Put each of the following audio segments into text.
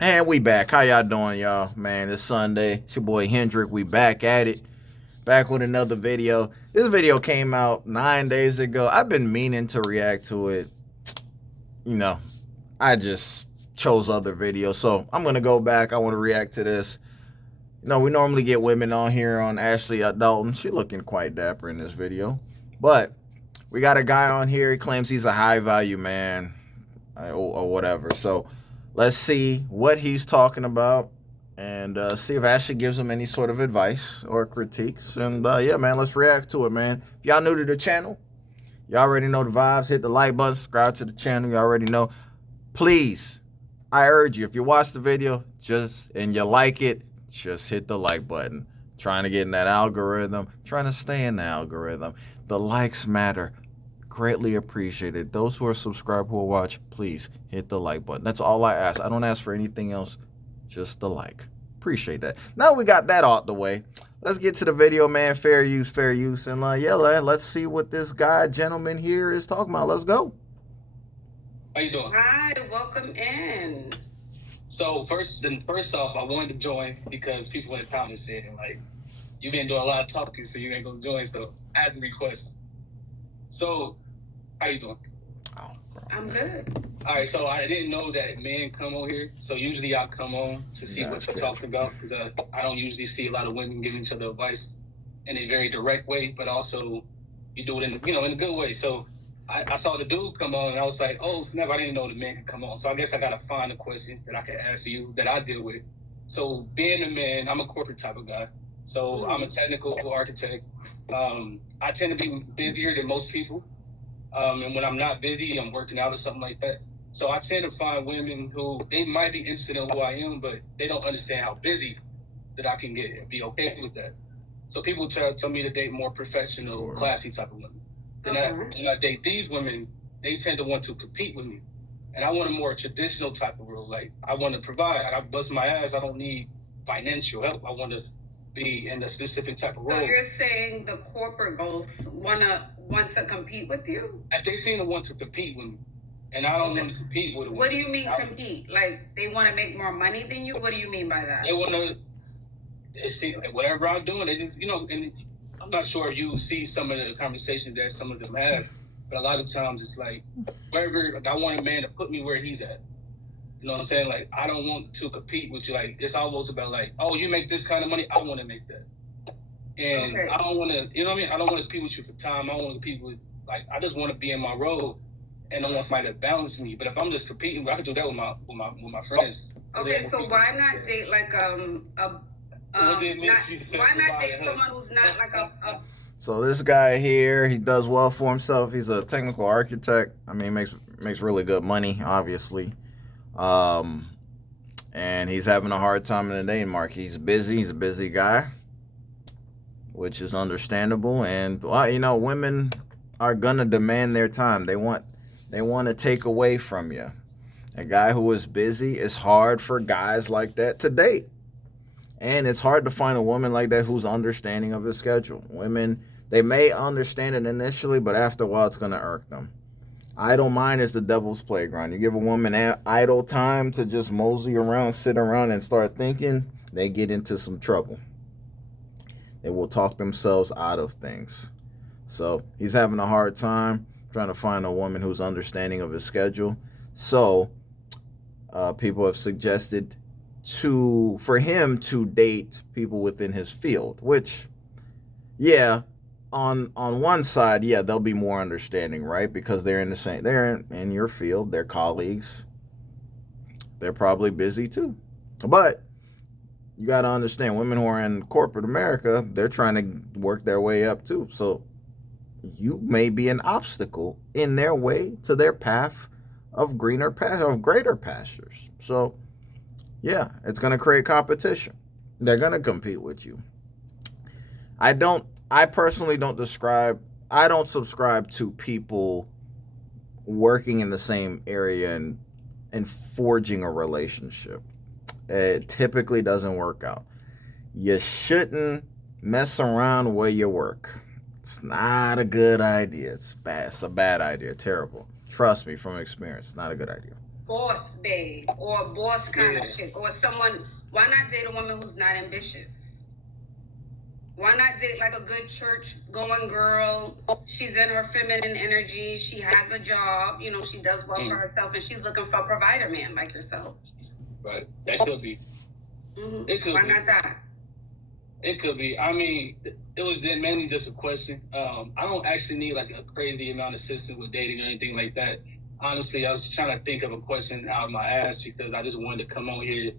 And we back. How y'all doing, y'all? Man, it's Sunday. It's your boy Hendrick. We back at it. Back with another video. This video came out 9 days ago. I've been meaning to react to it. You know, I just chose other videos. So I'm going to go back. I want to react to this. We normally get women on here on Ashley Dalton. She looking quite dapper in this video. But we got a guy on here. He claims he's a high value man or whatever. So let's see what he's talking about and see if Ashley gives him any sort of advice or critiques. And yeah, man, let's react to it, man. If y'all new to the channel, y'all already know the vibes. Hit the like button, subscribe to the channel. You already know. Please, I urge you, if you watch the video and you like it, just hit the like button. Trying to get in that algorithm, trying to stay in the algorithm. The likes matter. Greatly appreciated. Those who are subscribed, who will watch, please hit the like button. That's all I ask. I don't ask for anything else, just the like. Appreciate that. Now we got that out the way. Let's get to the video, man. Fair use, fair use. And yeah, let's see what this gentleman here is talking about. Let's go. How you doing? Hi, welcome in. So first off, I wanted to join because people in the comments said like, you've been doing a lot of talking, so you ain't gonna join. So I had to request. So how you doing? Oh, I'm good. All right, so I didn't know that men come on here. So usually I come on to see what you're talking about because I don't usually see a lot of women giving each other advice in a very direct way, but also you do it in a good way. So I saw the dude come on and I was like, oh snap, I didn't know the man could come on. So I guess I gotta find a question that I can ask you that I deal with. So being a man, I'm a corporate type of guy. So I'm a technical architect. I tend to be busier than most people. And when I'm not busy, I'm working out or something like that. So I tend to find women who they might be interested in who I am, but they don't understand how busy that I can get and be okay with that. So people tell me to date more professional, classy type of women. When I date these women, they tend to want to compete with me. And I want a more traditional type of role. Like I want to provide. I bust my ass. I don't need financial help. I want to be in a specific type of role. So you're saying the corporate goals want to compete with you? And they seem to want to compete with me. And I don't want to compete with them. What do you mean compete? Like they want to make more money than you? What do you mean by that? They want to see like, whatever I'm doing. They just, and I'm not sure if you see some of the conversations that some of them have, but a lot of times it's like, I want a man to put me where he's at. You know what I'm saying? Like, I don't want to compete with you. Like, it's almost about like, oh, you make this kind of money, I want to make that. And I don't want to, you know what I mean? I don't want to compete with you for time. I don't want to compete with, like, I just want to be in my role and I want somebody to balance me. But if I'm just competing, I can do that with my friends. Okay, so why not date like why not date someone who's not like a So this guy here, he does well for himself. He's a technical architect. I mean, makes really good money, obviously. And he's having a hard time in the dating market. He's busy. He's a busy guy, which is understandable. And well, women are gonna demand their time. They want to take away from you. A guy who is busy, it's hard for guys like that to date. And it's hard to find a woman like that who's understanding of his schedule. Women, they may understand it initially, but after a while, it's going to irk them. Idle mind is the devil's playground. You give a woman idle time to just mosey around, sit around, and start thinking, they get into some trouble. They will talk themselves out of things. So he's having a hard time trying to find a woman who's understanding of his schedule. So people have suggested for him to date people within his field, which, yeah, on one side, yeah, they'll be more understanding, right? Because they're in your field, they're colleagues. They're probably busy too. But you got to understand, women who are in corporate America, they're trying to work their way up too. So you may be an obstacle in their way to their path of greater pastures. So yeah, it's going to create competition. They're going to compete with you. I personally don't subscribe to people working in the same area and forging a relationship. It typically doesn't work out. You shouldn't mess around where you work. It's not a good idea. It's bad. It's a bad idea. Terrible. Trust me from experience. It's not a good idea. boss babe or boss kind of chick, or someone. Why not date a woman who's not ambitious? Why not date like a good church going girl? She's in her feminine energy. She has a job. You know, she does well for herself, and she's looking for a provider man like yourself. Right. That could be. Mm-hmm. It could Why be. not that? It could be. I mean, it was mainly just a question. I don't actually need like a crazy amount of assistance with dating or anything like that. Honestly, I was trying to think of a question out of my ass because I just wanted to come on here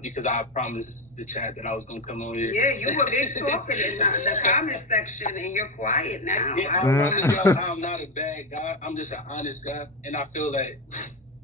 because I promised the chat that I was going to come on here. Yeah, you were big talking in the comment section, and you're quiet now. Yeah, I promise y'all I'm not a bad guy. I'm just an honest guy. And I feel like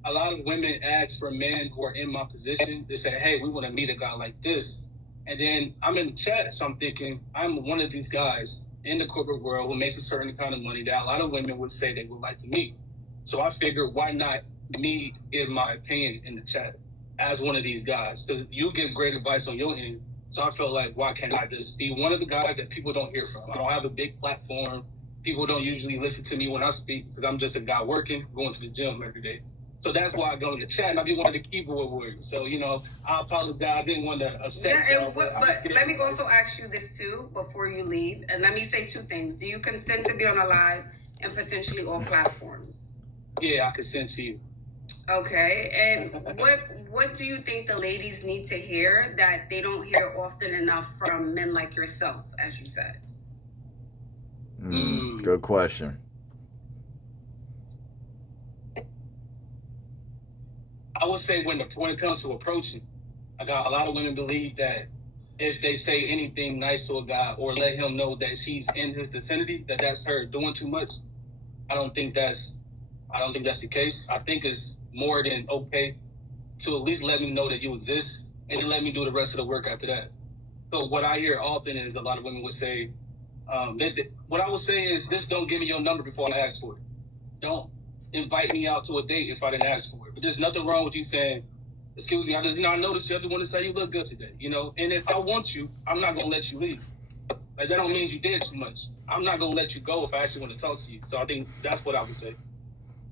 a lot of women ask for men who are in my position. They say, hey, we want to meet a guy like this. And then I'm in the chat, so I'm thinking I'm one of these guys in the corporate world who makes a certain kind of money that a lot of women would say they would like to meet. So I figured, why not me give my opinion in the chat as one of these guys? Because you give great advice on your end. So I felt like, why can't I just be one of the guys that people don't hear from? I don't have a big platform. People don't usually listen to me when I speak because I'm just a guy working, going to the gym every day. So that's why I go in the chat, and I be wanting to keep it with. So, you know, I apologize. I didn't want to upset y'all. But let me also ask you this, too, before you leave. And let me say two things. Do you consent to be on a live and potentially all platforms? Yeah, I consent to you. Okay. And what do you think the ladies need to hear that they don't hear often enough from men like yourself, as you said? Good question. I would say when it comes to approaching, I got a lot of women believe that if they say anything nice to a guy or let him know that she's in his vicinity, that's her doing too much. I don't think that's the case. I think it's more than okay to at least let me know that you exist and then let me do the rest of the work after that. So what I hear often is a lot of women would say, what I would say is just don't give me your number before I ask for it. Don't invite me out to a date if I didn't ask for it. But there's nothing wrong with you saying, excuse me, I noticed you. I just want to say you look good today, you know? And if I want you, I'm not going to let you leave. Like, that don't mean you did too much. I'm not going to let you go if I actually want to talk to you. So I think that's what I would say.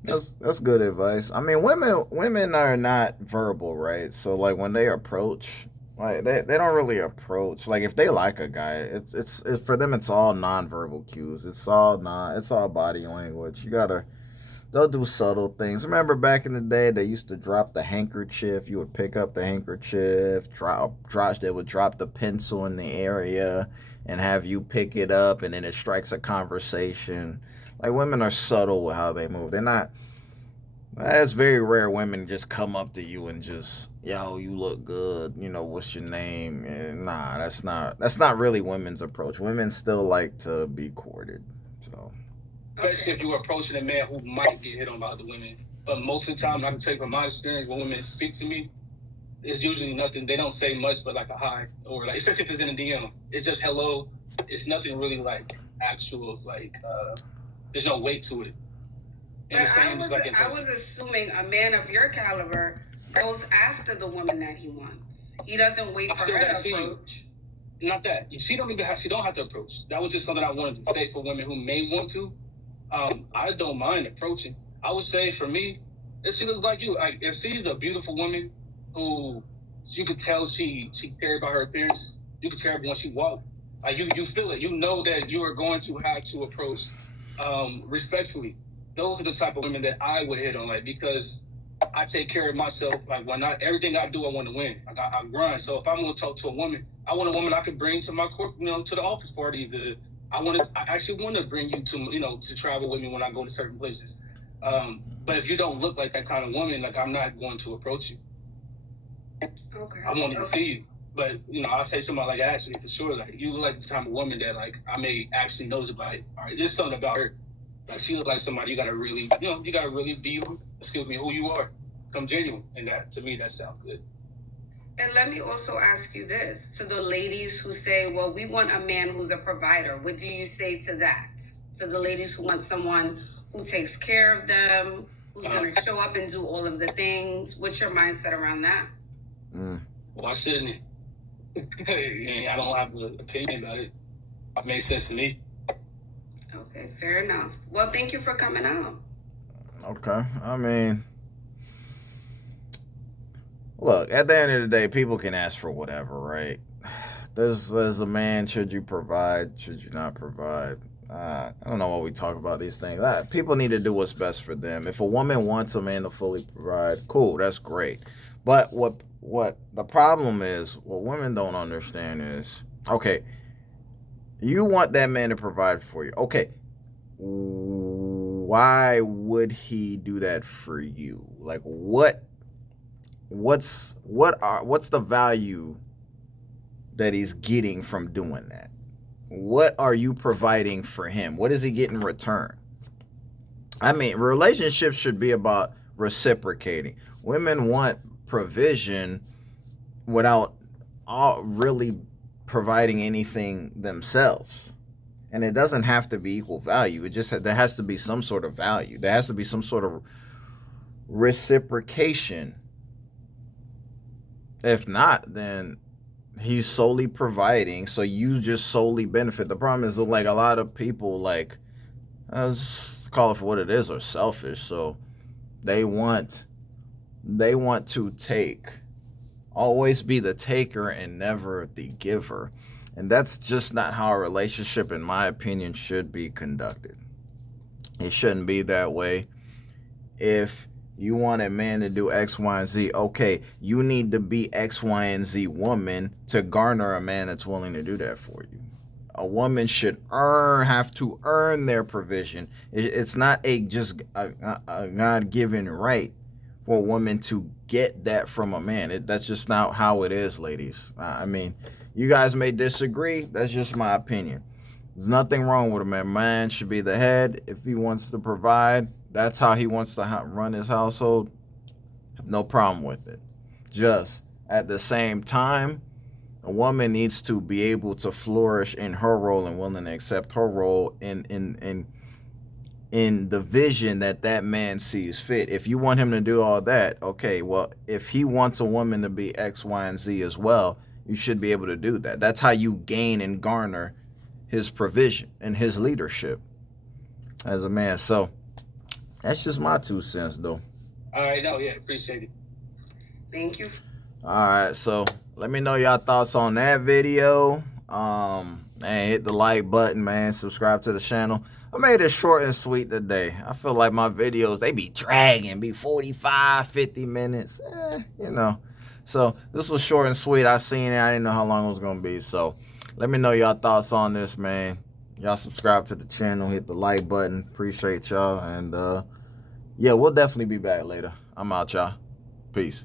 That's good advice. I mean, women are not verbal, right? So, like, when they approach, like, they don't really approach. Like, if they like a guy, it's for them, it's all nonverbal cues. It's all body language. They'll do subtle things. Remember back in the day, they used to drop the handkerchief. You would pick up the handkerchief, they would drop the pencil in the area and have you pick it up, and then it strikes a conversation. Like, women are subtle with how they move. They're not, it's very rare women just come up to you and just, yo, you look good. You know, what's your name? And nah, that's not really women's approach. Women still like to be courted, so. Especially if you're approaching a man who might get hit on by other women. But most of the time, I can tell you from my experience, when women speak to me, it's usually nothing. They don't say much but like a hi. Or like, especially if it's in a DM. It's just hello. It's nothing really like actual, like, there's no weight to it. And I was assuming a man of your caliber goes after the woman that he wants. He doesn't wait for her to approach. Not that. She don't have to approach. That was just something I wanted to say for women who may want to. I don't mind approaching. I would say for me, if she looks like you, like if she's a beautiful woman who you could tell she cares about her appearance, you could tell when she walks. Like you feel it. You know that you are going to have to approach respectfully. Those are the type of women that I would hit on, like, because I take care of myself. Like everything I do, I want to win. Like I grind. So if I'm going to talk to a woman, I want a woman I could bring to my to the office party. I actually want to bring you to, to travel with me when I go to certain places. But if you don't look like that kind of woman, like I'm not going to approach you. Okay. I wanted to see you. But, I'll say somebody like Ashley for sure. Like you look like the type of woman that like I may actually notice about it. All right, there's something about her. Like she looks like somebody you gotta really, be who you are. Come genuine. And that to me that sounds good. And let me also ask you this, to the ladies who say, well, we want a man who's a provider. What do you say to that? To the ladies who want someone who takes care of them, who's going to show up and do all of the things. What's your mindset around that? Why shouldn't it? I don't have an opinion about it. It makes sense to me. Okay, fair enough. Well, thank you for coming out. Okay. I mean, Look, at the end of the day, people can ask for whatever, right? There's a man, should you provide, should you not provide? I don't know why we talk about these things. People need to do what's best for them. If a woman wants a man to fully provide, cool, that's great. But what the problem is, what women don't understand is, okay, you want that man to provide for you. Okay, why would he do that for you? Like what's the value that he's getting from doing that? What are you providing for him? What does he get in return? I mean, relationships should be about reciprocating. Women want provision without really providing anything themselves. And it doesn't have to be equal value. It just there has to be some sort of value. There has to be some sort of reciprocation. If not, then he's solely providing, so you just solely benefit. The problem is, like, a lot of people, like, let's call it for what it is, are selfish. So they want to take, always be the taker and never the giver. And that's just not how a relationship, in my opinion, should be conducted. It shouldn't be that way. If you want a man to do X, Y, and Z, okay, you need to be X, Y, and Z woman to garner a man that's willing to do that for you. A woman should have to earn their provision. It's not just a God-given right for a woman to get that from a man. That's just not how it is, ladies. I mean, you guys may disagree. That's just my opinion. There's nothing wrong with a man. Man should be the head. If he wants to provide, that's how he wants to run his household. No problem with it. Just at the same time, a woman needs to be able to flourish in her role and willing to accept her role in the vision that man sees fit. If you want him to do all that, okay, well, if he wants a woman to be X, Y, and Z as well, you should be able to do that. That's how you gain and garner his provision and his leadership as a man. So that's just my 2 cents, though. All right, no, yeah, appreciate it. Thank you. All right, so let me know y'all thoughts on that video. And hit the like button, man. Subscribe to the channel. I made it short and sweet today. I feel like my videos, they be dragging, be 45, 50 minutes, you know. So this was short and sweet. I seen it. I didn't know how long it was going to be. So let me know y'all thoughts on this, man. Y'all subscribe to the channel. Hit the like button. Appreciate y'all. And, yeah, we'll definitely be back later. I'm out, y'all. Peace.